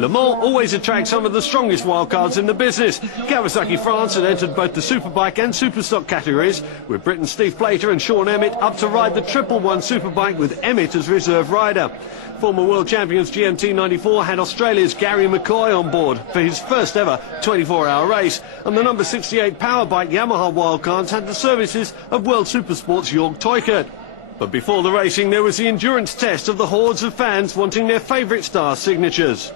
Le Mans always attracts some of the strongest wildcards in the business. Kawasaki France had entered both the Superbike and Superstock categories, with Britain's Steve Plater and Sean Emmett up to ride the 111 Superbike with Emmett as reserve rider. Former world champions GMT 94 had Australia's Gary McCoy on board for his first ever 24-hour race, and the number 68 Powerbike Yamaha wildcards had the services of World Supersport's Jörg Teukert. But before the racing, there was the endurance test of the hordes of fans wanting their favourite star signatures.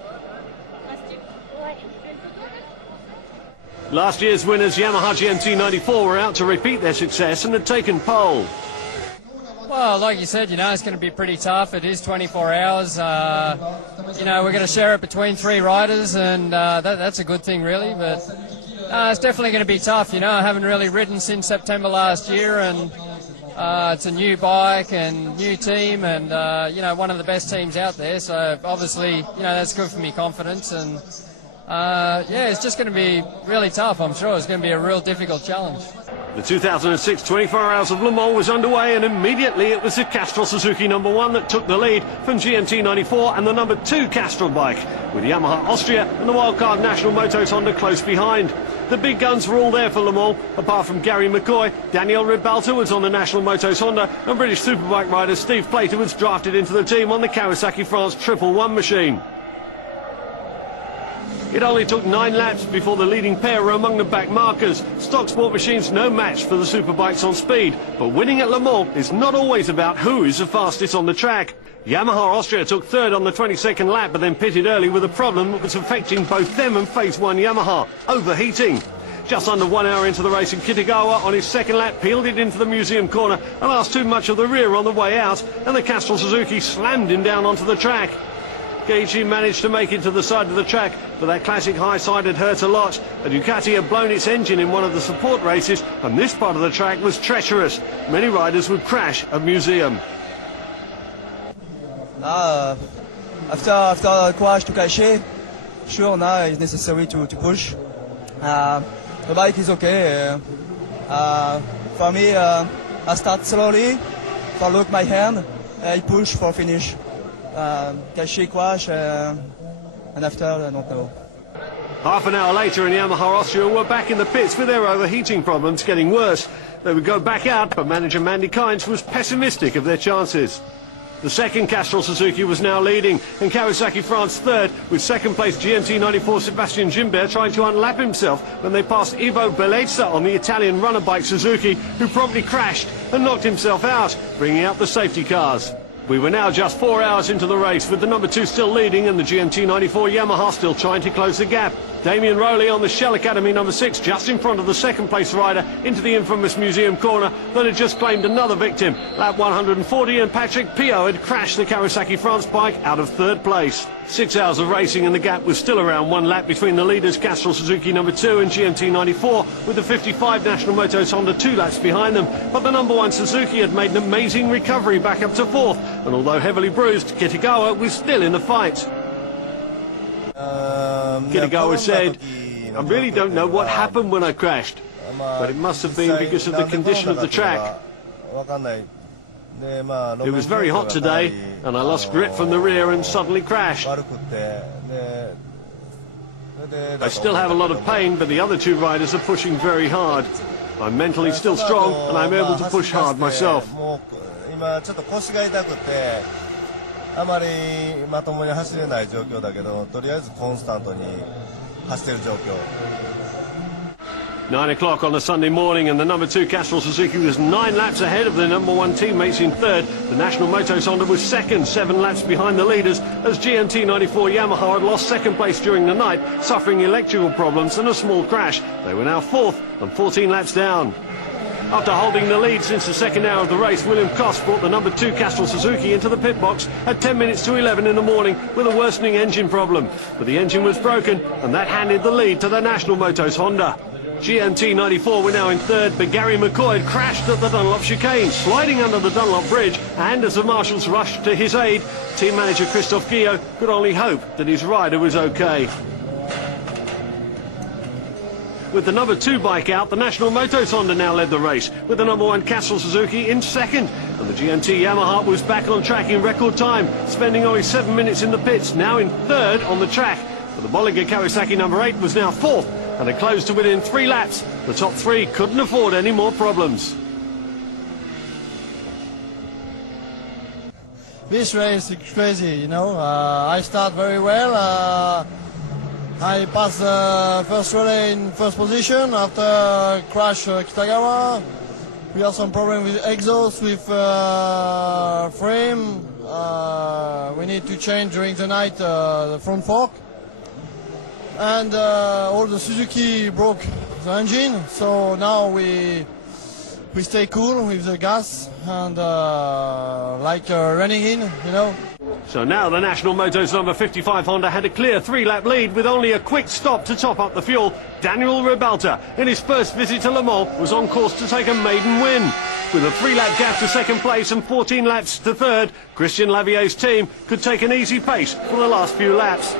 Last year's winners, Yamaha GMT 94, were out to repeat their success and had taken pole. Well, like you said, it's going to be pretty tough. It is 24 hours. We're going to share it between 3 riders, and that's a good thing, really. But it's definitely going to be tough. I haven't really ridden since September last year, and it's a new bike and new team, and one of the best teams out there. So obviously, that's good for me confidence, and it's just going to be really tough. I'm sure it's going to be a real difficult challenge. The 2006 24 Hours of Le Mans was underway, and immediately it was the Castrol Suzuki number 1 that took the lead from GMT 94 and the number 2 Castrol bike, with Yamaha Austria and the wildcard National Motos Honda close behind. The big guns were all there for Le Mans, apart from Gary McCoy. Daniel Ribalta was on the National Motos Honda, and British Superbike rider Steve Plater was drafted into the team on the Kawasaki France 111 machine. It only took 9 laps before the leading pair were among the back markers. Stock sport machines no match for the superbikes on speed, but winning at Le Mans is not always about who is the fastest on the track. Yamaha Austria took 3rd on the 22nd lap, but then pitted early with a problem that was affecting both them and Phase 1 Yamaha: overheating. Just under 1 hour into the race, and Kitagawa on his 2nd lap peeled it into the museum corner and asked too much of the rear on the way out, and the Castrol Suzuki slammed him down onto the track. Geichi managed to make it to the side of the track, but that classic high side had hurt a lot. A Ducati had blown its engine in one of the support races, and this part of the track was treacherous. Many riders would crash at museum. After the crash to Geichi, sure now it's necessary to push. The bike is okay. For me, I start slowly, follow my hand, I push for finish. Geichi crash, and after, I don't know. Half an hour later, and Yamaha Austria were back in the pits with their overheating problems getting worse. They would go back out, but manager Mandy Kynes was pessimistic of their chances. The 2nd Castrol Suzuki was now leading, and Kawasaki France 3rd, with 2nd place GMT 94 Sebastian Gimbert trying to unlap himself when they passed Ivo Bellezza on the Italian runner bike Suzuki, who promptly crashed and knocked himself out, bringing out the safety cars. We were now just 4 hours into the race, with the number 2 still leading and the GMT 94 Yamaha still trying to close the gap. Damien Rowley on the Shell Academy number 6, just in front of the 2nd place rider, into the infamous museum corner that had just claimed another victim. Lap 140, and Patrick Pio had crashed the Kawasaki France bike out of 3rd place. 6 hours of racing, and the gap was still around 1 lap between the leaders Castrol Suzuki number 2 and GMT 94, with the 55 National Motos Honda 2 laps behind them. But the number 1 Suzuki had made an amazing recovery back up to 4th, and although heavily bruised, Kitagawa was still in the fight. Kitagawa said, "I really don't know what happened when I crashed, but it must have been because of the condition of the track. It was very hot today, and I lost grip from the rear and suddenly crashed. I still have a lot of pain, but the other 2 riders are pushing very hard. I'm mentally still strong, and I'm able to push hard myself." Nine o'clock on a Sunday morning, and the number 2 Castrol Suzuki was 9 laps ahead of the number 1 teammates in 3rd. The National Motos Honda was 2nd, 7 laps behind the leaders, as GMT 94 Yamaha had lost 2nd place during the night, suffering electrical problems and a small crash. They were now 4th and 14 laps down. After holding the lead since the 2nd hour of the race, William Koss brought the number 2 Castrol Suzuki into the pit box at 10 minutes to 11 in the morning with a worsening engine problem. But the engine was broken, and that handed the lead to the National Motos Honda. GMT 94 were now in 3rd, but Gary McCoy had crashed at the Dunlop chicane, sliding under the Dunlop bridge, and as the marshals rushed to his aid, team manager Christophe Guillot could only hope that his rider was okay. With the number 2 bike out, the National Motos Honda now led the race, with the number 1 Castrol Suzuki in 2nd. And the GMT Yamaha was back on track in record time, spending only 7 minutes in the pits, now in 3rd on the track. the Bolliger Kawasaki number 8 was now 4th and had closed to within 3 laps. The top 3 couldn't afford any more problems. This race is crazy, you know. I start very well. I passed the first relay in first position after crash Kitagawa. We have some problem with exhaust, with frame. We need to change during the night the front fork. And all the Suzuki broke the engine, so now we stay cool with the gas and like running in, you know. So now the National Motos number 55 Honda had a clear 3-lap lead with only a quick stop to top up the fuel. Daniel Ribalta, in his first visit to Le Mans, was on course to take a maiden win. With a 3-lap gap to second place and 14 laps to third, Christian Lavier's team could take an easy pace for the last few laps.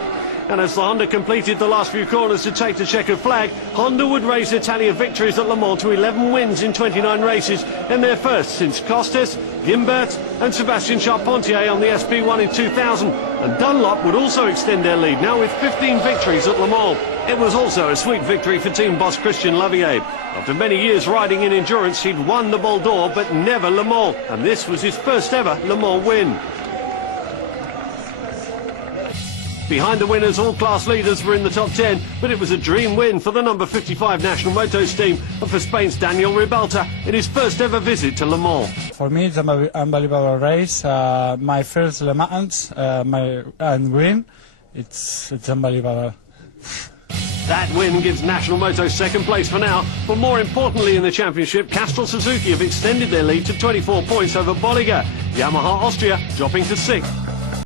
And as the Honda completed the last few corners to take the checkered flag, Honda would raise their tally of victories at Le Mans to 11 wins in 29 races, and their first since Costes, Gimbert and Sebastian Charpentier on the SP1 in 2000. And Dunlop would also extend their lead, now with 15 victories at Le Mans. It was also a sweet victory for team boss Christian Lavier. After many years riding in endurance, he'd won the Bol d'Or but never Le Mans, and this was his first ever Le Mans win. Behind the winners, all class leaders were in the top 10, but it was a dream win for the number 55 National Motos team and for Spain's Daniel Ribalta in his first ever visit to Le Mans. For me, it's an unbelievable race. My first Le Mans and win, it's unbelievable. That win gives National Motos second place for now, but more importantly in the championship, Castrol Suzuki have extended their lead to 24 points over Bolliger. Yamaha Austria dropping to 6th.